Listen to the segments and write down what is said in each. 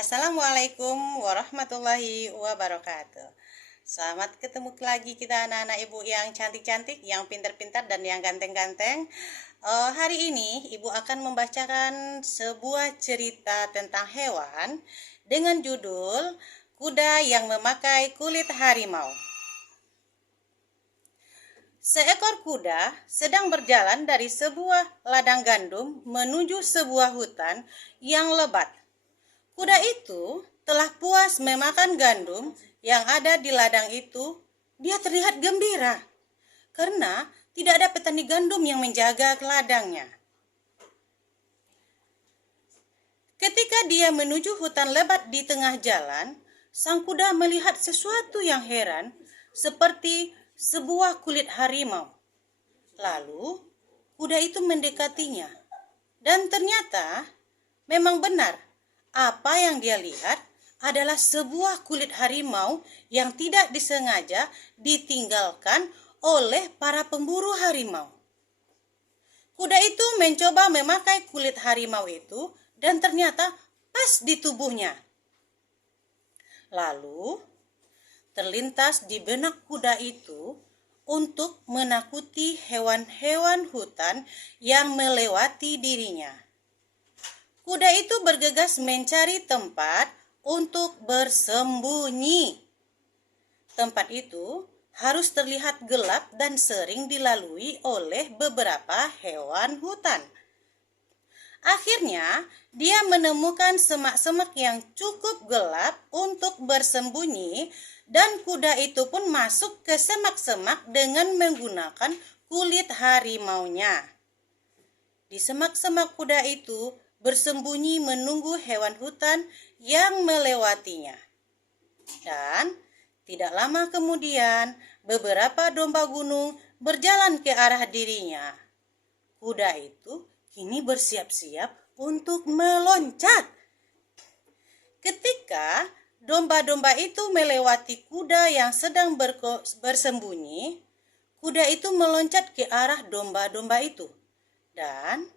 Assalamualaikum warahmatullahi wabarakatuh. Selamat ketemu lagi kita anak-anak ibu yang cantik-cantik, yang pintar-pintar dan yang ganteng-ganteng. Hari ini ibu akan membacakan sebuah cerita tentang hewan dengan judul Kuda yang Memakai Kulit Harimau. Seekor kuda sedang berjalan dari sebuah ladang gandum menuju sebuah hutan yang lebat. Kuda itu telah puas memakan gandum yang ada di ladang itu. Dia terlihat gembira karena tidak ada petani gandum yang menjaga ladangnya. Ketika dia menuju hutan lebat di tengah jalan, sang kuda melihat sesuatu yang heran seperti sebuah kulit harimau. Lalu kuda itu mendekatinya dan ternyata memang benar. Apa yang dia lihat adalah sebuah kulit harimau yang tidak disengaja ditinggalkan oleh para pemburu harimau. Kuda itu mencoba memakai kulit harimau itu dan ternyata pas di tubuhnya. Lalu terlintas di benak kuda itu untuk menakuti hewan-hewan hutan yang melewati dirinya. Kuda itu bergegas mencari tempat untuk bersembunyi. Tempat itu harus terlihat gelap dan sering dilalui oleh beberapa hewan hutan. Akhirnya, dia menemukan semak-semak yang cukup gelap untuk bersembunyi dan kuda itu pun masuk ke semak-semak dengan menggunakan kulit harimaunya. Di semak-semak kuda itu bersembunyi menunggu hewan hutan yang melewatinya. Dan tidak lama kemudian, beberapa domba gunung berjalan ke arah dirinya. Kuda itu kini bersiap-siap untuk meloncat. Ketika domba-domba itu melewati kuda yang sedang bersembunyi, kuda itu meloncat ke arah domba-domba itu. Dan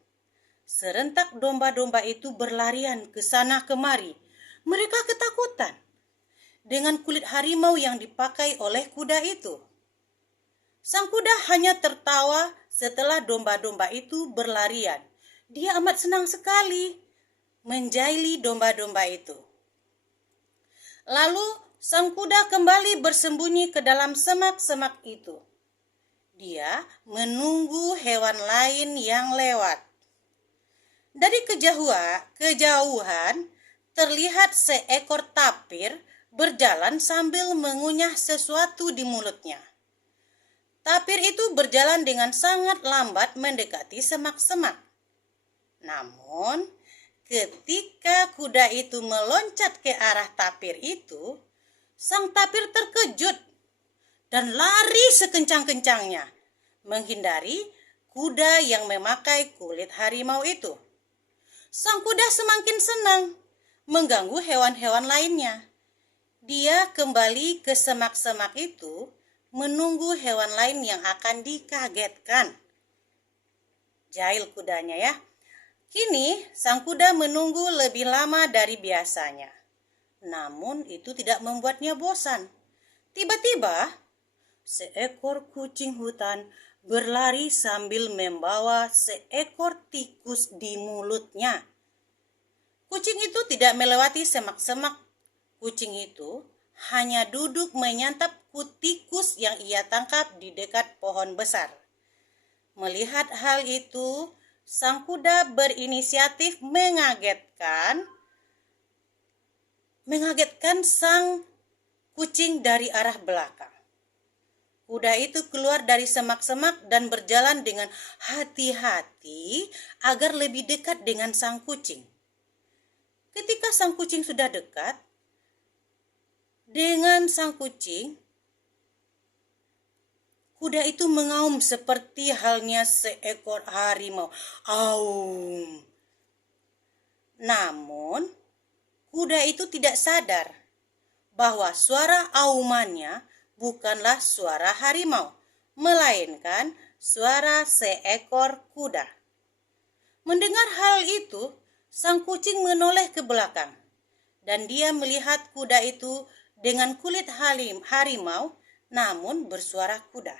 serentak domba-domba itu berlarian ke sana kemari. Mereka ketakutan dengan kulit harimau yang dipakai oleh kuda itu. Sang kuda hanya tertawa setelah domba-domba itu berlarian. Dia amat senang sekali menjaili domba-domba itu. Lalu sang kuda kembali bersembunyi ke dalam semak-semak itu. Dia menunggu hewan lain yang lewat. Dari kejauhan terlihat seekor tapir berjalan sambil mengunyah sesuatu di mulutnya. Tapir itu berjalan dengan sangat lambat mendekati semak-semak. Namun, ketika kuda itu meloncat ke arah tapir itu, sang tapir terkejut dan lari sekencang-kencangnya, menghindari kuda yang memakai kulit harimau itu. Sang kuda semakin senang mengganggu hewan-hewan lainnya. Dia kembali ke semak-semak itu menunggu hewan lain yang akan dikagetkan. Jahil kudanya ya. Kini sang kuda menunggu lebih lama dari biasanya. Namun itu tidak membuatnya bosan. Tiba-tiba seekor kucing hutan berlari sambil membawa seekor tikus di mulutnya. Kucing itu tidak melewati semak-semak. Kucing itu hanya duduk menyantap tikus yang ia tangkap di dekat pohon besar. Melihat hal itu, sang kuda berinisiatif mengagetkan sang kucing dari arah belakang. Kuda itu keluar dari semak-semak dan berjalan dengan hati-hati agar lebih dekat dengan sang kucing. Ketika sang kucing sudah dekat dengan sang kucing, kuda itu mengaum seperti halnya seekor harimau. Aum. Namun, kuda itu tidak sadar bahwa suara aumannya bukanlah suara harimau, melainkan suara seekor kuda. Mendengar hal itu, sang kucing menoleh ke belakang dan dia melihat kuda itu dengan kulit harimau, namun bersuara kuda.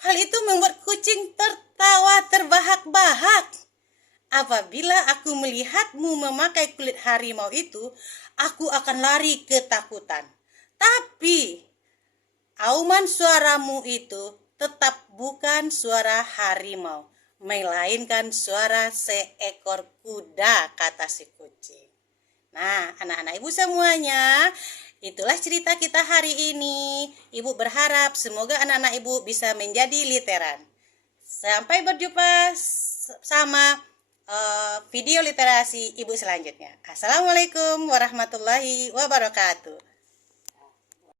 Hal itu membuat kucing tertawa terbahak-bahak. Apabila aku melihatmu memakai kulit harimau itu, aku akan lari ketakutan. Tapi auman suaramu itu tetap bukan suara harimau, melainkan suara seekor kuda, kata si kucing. Nah, anak-anak ibu semuanya, itulah cerita kita hari ini. Ibu berharap semoga anak-anak ibu bisa menjadi literan. Sampai berjumpa sama video literasi ibu selanjutnya. Assalamualaikum warahmatullahi wabarakatuh.